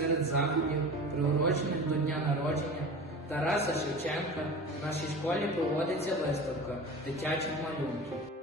серед заходів, приурочених до дня народження Тараса Шевченка, в нашій школі проводиться виставка дитячих малюнків.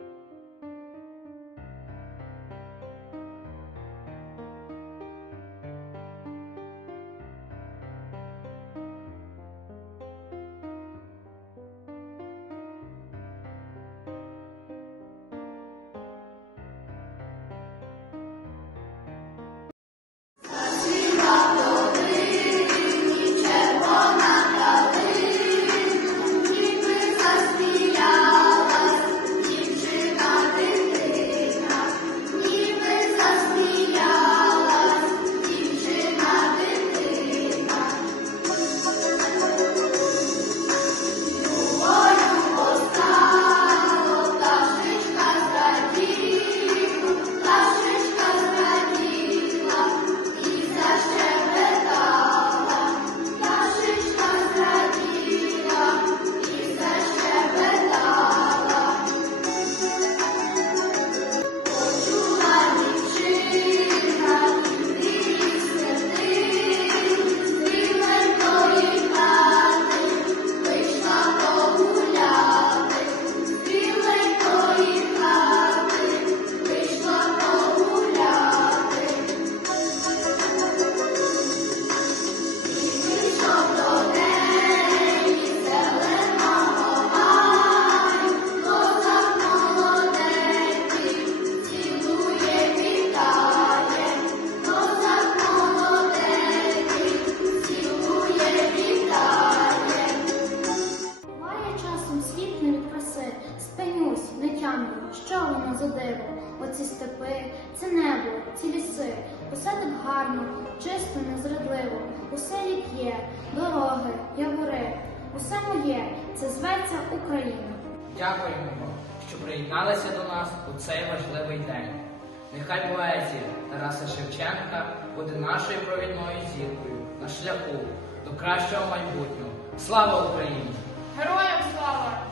Що воно за диво. Оці степи, це небо, ці ліси, усе так гарно, чисто, незрадливо, усе як є, дороги, явори, усе моє, це зветься Україна. Дякуємо вам, що приєдналися до нас у цей важливий день. Нехай поезія Тараса Шевченка буде нашою провідною зіркою на шляху до кращого майбутнього. Слава Україні! Героям слава!